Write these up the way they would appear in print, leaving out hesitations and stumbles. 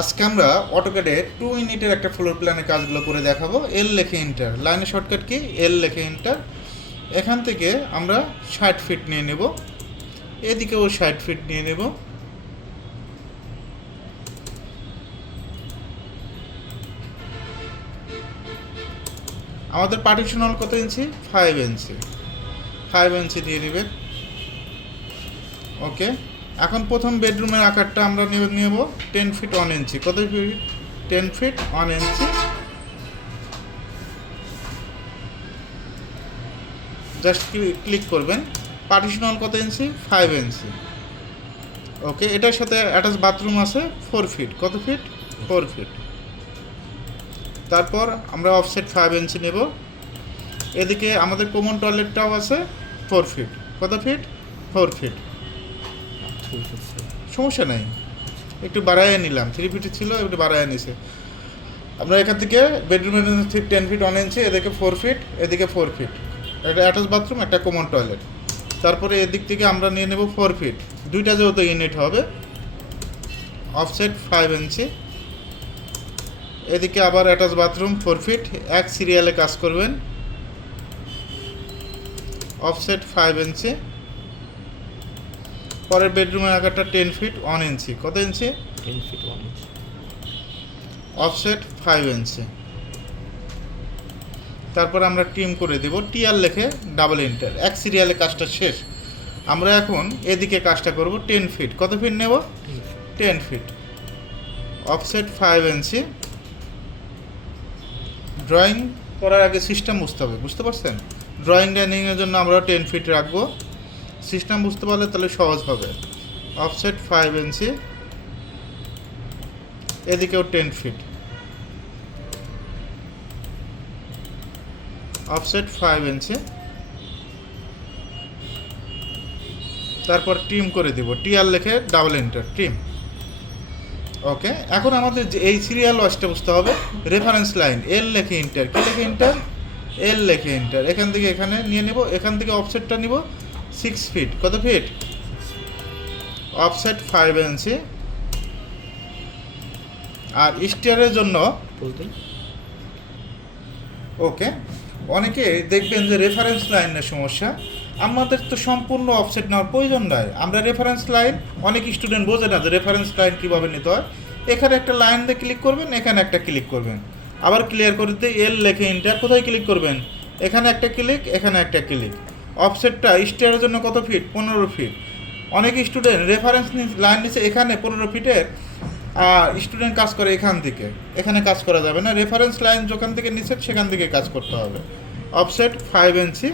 আজকে আমরা অটোক্যাডে 2 ইউনিটের একটা ফ্লোর প্ল্যানের কাজগুলো করে দেখাবো। এল লেখে এন্টার, লাইনের শর্টকাট কি এল লেখে এন্টার। এখান থেকে আমরা 60 ফিট নিয়ে নেব, এদিকেও 60 ফিট নিয়ে নেব। আমাদের পার্টিশন হল কত ইঞ্চি? 5 ইঞ্চি। 5 ইঞ্চি দিয়ে নেবেন। ওকে, এখন প্রথম বেডরুমের আকারটা আমরা নেব 10 ফিট 1 ইঞ্চি। কত ফিট? 10 ফিট 1 ইঞ্চি। জাস্ট ক্লিক করবেন। পার্টিশন হল কত ইঞ্চি? 5 ইঞ্চি। ওকে, এটার সাথে অ্যাটাচ বাথরুম আছে 4 ফিট। কত ফিট? 4 ফিট। তারপর আমরা অফসেট 5 ইঞ্চি নেব। এদিকে আমাদের কমন টয়লেটটাও আছে 4 ফিট। কত ফিট? 4 ফিট। সমস্যা নেই, একটু বাড়াইয়া নিলাম। 3 ফিট ছিল, একটু বাড়াইয়া নিছে। আমরা এখান থেকে বেডরুমের 10 ফিট 1 ইঞ্চি, এদিকে 4 ফিট, এদিকে 4 ফিট। একটা অ্যাটাচ বাথরুম, একটা কমন টয়লেট। তারপরে এদিক থেকে আমরা নিয়ে নেব 4 ফিট। দুইটা যেহেতু ইউনিট হবে, অফসেট 5 ইঞ্চি। এদিকে আবার অ্যাটাচ বাথরুম 4 ফিট। এক সিরিয়ালে কাজ করবেন। অফসেট 5 ইঞ্চি। পরের বেডরুমের আকারটা 10 ফিট 1 ইঞ্চি। কত ইঞ্চি? 10 ফিট 1 ইঞ্চি। অফসেট 5 ইঞ্চি। তারপর আমরা টিম করে দেব, টিআর লেখে ডাবল এন্টার। এক সিরিয়ালে কাজটা শেষ। আমরা এখন এদিকে কাজটা করব 10 ফিট। কত ফিট নেব? 10 ফিট। অফসেট 5 ইঞ্চি। ড্রয়িং করার আগে সিস্টেম বুঝতে হবে, বুঝতে পারছেন? ড্রয়িং ডাইনিংয়ের জন্য আমরা 10 ফিট রাখবো। সিস্টেম বুঝতে পারলে তাহলে সহজ হবে। অফসেট 5 ইঞ্চি। এদিকেও 10 ফিট। অফসেট 5 ইঞ্চি। তারপর টিম করে দিব, টিআর লেখে ডাবল এন্টার, টিম। ওকে, এখন আমাদের যে এই সিরিয়াল ওয়াইজটা বুঝতে হবে। রেফারেন্স লাইন এল লেখে এন্টার। কি লেখে এন্টার? এল লেখে এন্টার। এখান থেকে এখানে নিয়ে নেব। এখান থেকে অফসেটটা নিব 6 ফিট। কত ফিট? অফসেট 5 ইঞ্চি। আর স্টিয়ারের জন্য বলতে ওকে, অনেকে দেখবেন যে রেফারেন্স লাইনের সমস্যা। আমাদের তো সম্পূর্ণ অফসেট নেওয়ার প্রয়োজন নাই। আমরা রেফারেন্স লাইন, অনেক স্টুডেন্ট বোঝে না যে রেফারেন্স লাইন কীভাবে নিতে হয়। এখানে একটা লাইন দিয়ে ক্লিক করবেন, এখানে একটা ক্লিক করবেন। আবার ক্লিয়ার করে দিতে এল লেখে ইন্টার। কোথায় ক্লিক করবেন? এখানে একটা ক্লিক, এখানে একটা ক্লিক। অফসেটটা স্টিয়ারের জন্য কত ফিট? 15 ফিট। অনেক স্টুডেন্ট রেফারেন্স লাইন নিচ্ছে এখানে 15 ফিটের, স্টুডেন্ট কাজ করে এখান থেকে। এখানে কাজ করা যাবে না। রেফারেন্স লাইন যেখান থেকে নিচ্ছেন সেখান থেকে কাজ করতে হবে। অফসেট 5 ইঞ্চি।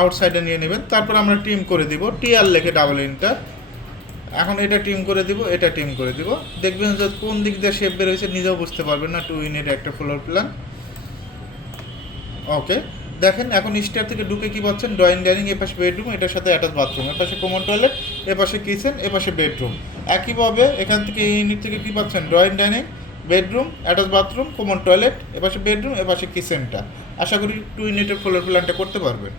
আউটসাইডে নিয়ে নেবেন। তারপর আমরা টিম করে দিব, টিআর লেখে ডাবল এন্টার। এখন এটা টিম করে দিব, এটা টিম করে দিব। দেখবেন যে কোন দিক দিয়ে শেপ বের হয়েছে নিজেও বুঝতে পারবেন না। 2 ইউনিট একটা ফ্লোর প্ল্যান। ওকে, দেখেন এখন স্টেয়ার থেকে ঢুকে কি পাচ্ছেন? ড্রয়িং ডাইনিং, এ পাশে বেডরুম, এটার সাথে অ্যাটাচ বাথরুম, এ পাশে কমন টয়লেট, এ পাশে কিচেন, এ পাশে বেডরুম। একইভাবে এখান থেকে এই ইউনিট থেকে কি পাচ্ছেন? Drawing dining, bedroom, attach bathroom, common toilet, এ পাশে বেডরুম, এ পাশে কিচেনটা। আশা করি 2 ইউনিটের ফ্লোর প্ল্যানটা করতে পারবেন।